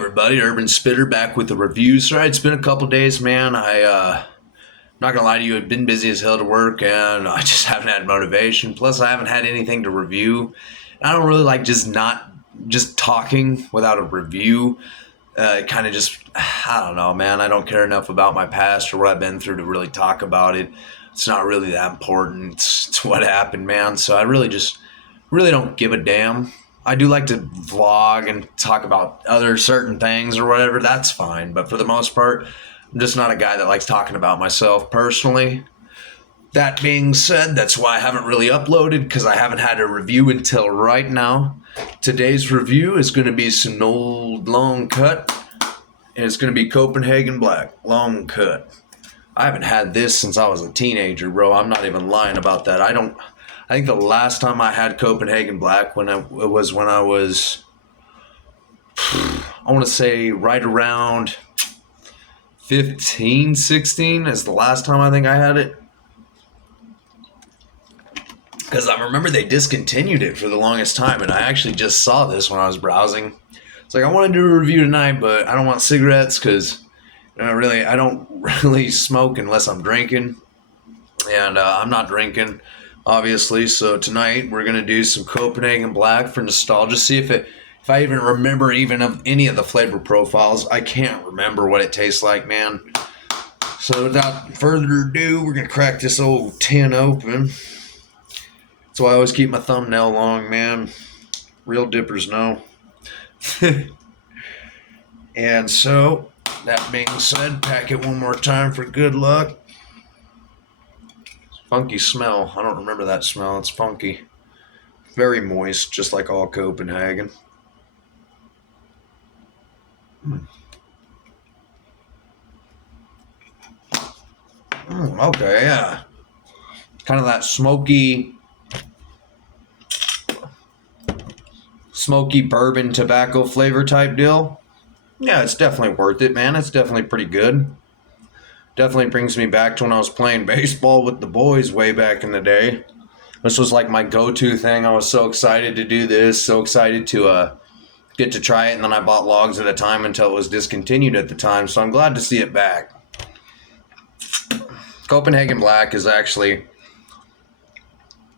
everybody, Urban Spitter back with the review. Sorry, it's been a couple days, man. Not gonna lie to you, I've been busy as hell to work, and I just haven't had motivation. Plus, I haven't had anything to review. I don't really like just talking without a review. Kind of just, I don't know, man. I don't care enough about my past or what I've been through to really talk about it. It's not really that important. It's what happened, man. So I really don't give a damn. I do like to vlog and talk about other certain things or whatever. That's fine. But for the most part, I'm just not a guy that likes talking about myself personally. That being said, that's why I haven't really uploaded, because I haven't had a review until right now. Today's review is going to be some old long cut, and it's going to be Copenhagen Black long cut. I haven't had this since I was a teenager, bro. I'm not even lying about that. I think the last time I had Copenhagen Black when I was, I want to say right around 15, 16 is the last time I think I had it. Because I remember they discontinued it for the longest time, and I actually just saw this when I was browsing. It's like, I want to do a review tonight, but I don't want cigarettes because I don't really smoke unless I'm drinking. And I'm not drinking, obviously. So tonight we're going to do some Copenhagen Black for nostalgia. See if I even remember even of any of the flavor profiles. I can't remember what it tastes like, man. So without further ado, we're going to crack this old tin open. So I always keep my thumbnail long, man. Real dippers know. And so, that being said, pack it one more time for good luck. Funky smell. I don't remember that smell. It's funky. Very moist, just like all Copenhagen. Okay, yeah. Kind of that smoky bourbon tobacco flavor type deal. Yeah, it's definitely worth it, man. It's definitely pretty good. Definitely brings me back to when I was playing baseball with the boys way back in the day. This was like my go-to thing. I was so excited to do this, so excited to get to try it, and then I bought logs at a time until it was discontinued at the time, so I'm glad to see it back. Copenhagen Black is actually,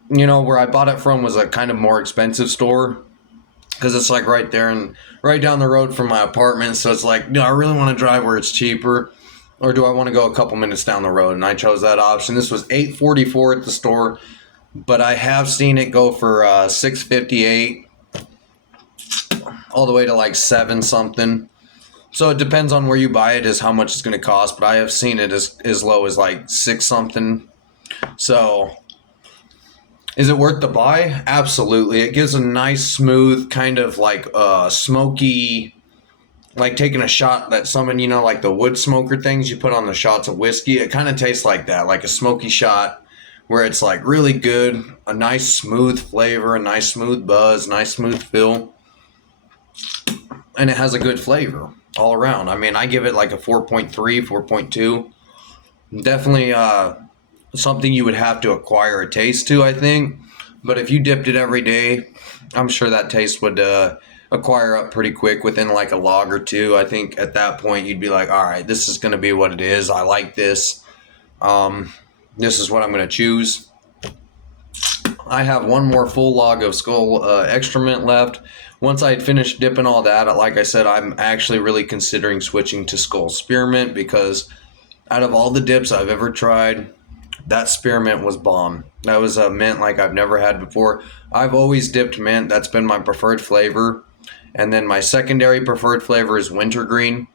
where I bought it from was a kind of more expensive store, because it's like right there and right down the road from my apartment. So it's like, I really want to drive where it's cheaper, or do I want to go a couple minutes down the road? And I chose that option. This was $8.44 at the store, but I have seen it go for $6.58 all the way to like $7 something. So it depends on where you buy it, is how much it's going to cost. But I have seen it as low as like $6 something. So is it worth the buy? Absolutely. It gives a nice, smooth, kind of like smoky, like taking a shot that someone, like the wood smoker things you put on the shots of whiskey. It kind of tastes like that, like a smoky shot where it's like really good, a nice, smooth flavor, a nice, smooth buzz, nice, smooth feel. And it has a good flavor all around. I mean, I give it like a 4.3, 4.2. Definitely something you would have to acquire a taste to, I think. But if you dipped it every day, I'm sure that taste would acquire up pretty quick within like a log or two. I think at that point you'd be like, all right, this is going to be what it is. I like this. This is what I'm going to choose. I have one more full log of Skull excrement left. Once I had finished dipping all that, like I said, I'm actually really considering switching to Skull Spearmint, because out of all the dips I've ever tried, that spearmint was bomb. That was a mint like I've never had before. I've always dipped mint. That's been my preferred flavor. And then my secondary preferred flavor is wintergreen.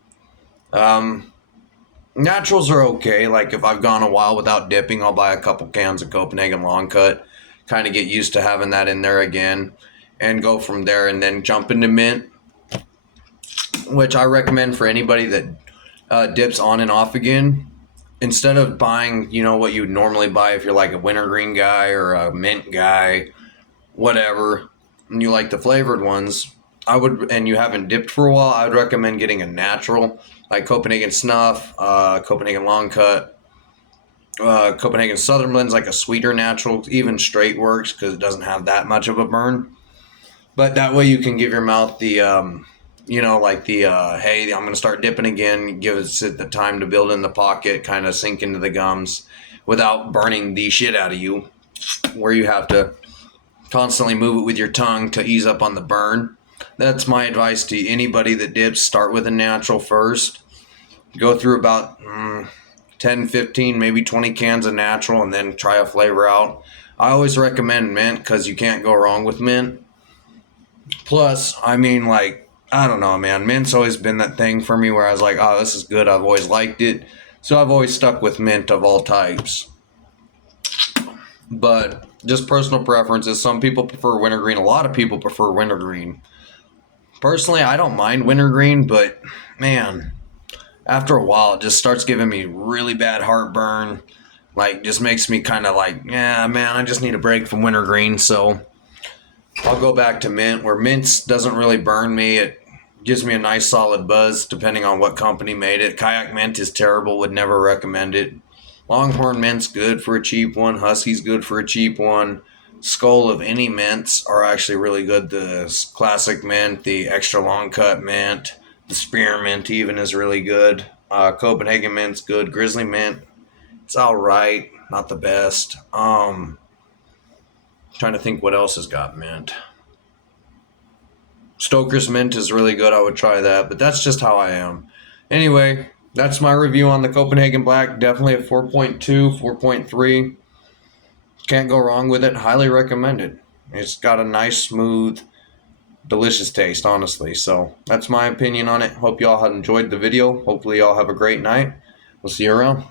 Naturals are okay. Like if I've gone a while without dipping, I'll buy a couple cans of Copenhagen Long Cut. Kind of get used to having that in there again. And go from there, and then jump into mint, which I recommend for anybody that dips on and off again. Instead of buying, what you would normally buy if you're like a wintergreen guy or a mint guy, whatever, and you like the flavored ones, and you haven't dipped for a while, I would recommend getting a natural, like Copenhagen Snuff, Copenhagen Long Cut, Copenhagen Southern Blend's like a sweeter natural. Even straight works because it doesn't have that much of a burn. But that way you can give your mouth the You know, like the hey, I'm gonna start dipping again. Gives it the time to build in the pocket, kind of sink into the gums, without burning the shit out of you. Where you have to constantly move it with your tongue to ease up on the burn. That's my advice to anybody that dips. Start with a natural first. Go through about 10, 15, maybe 20 cans of natural, and then try a flavor out. I always recommend mint because you can't go wrong with mint. Plus, I mean, like, I don't know, man. Mint's always been that thing for me where I was like, oh, this is good. I've always liked it. So I've always stuck with mint of all types. But just personal preferences. Some people prefer wintergreen. A lot of people prefer wintergreen. Personally, I don't mind wintergreen, but man, after a while, it just starts giving me really bad heartburn. Like, just makes me kind of like, yeah, man, I just need a break from wintergreen. So I'll go back to mint, where mint doesn't really burn me. It gives me a nice solid buzz, depending on what company made it. Kayak mint is terrible. Would never recommend it. Longhorn mint's good for a cheap one. Husky's good for a cheap one. Skull of any mints are actually really good. The classic mint, the extra long cut mint, the spearmint even is really good. Copenhagen mint's good. Grizzly mint, it's all right, not the best. Trying to think what else has got mint. Stoker's mint is really good. I would try that, but that's just how I am. Anyway, that's my review on the Copenhagen Black. Definitely a 4.2, 4.3. Can't go wrong with it. Highly recommend it. It's got a nice, smooth, delicious taste, honestly. So that's my opinion on it. Hope y'all have enjoyed the video. Hopefully y'all have a great night. We'll see you around.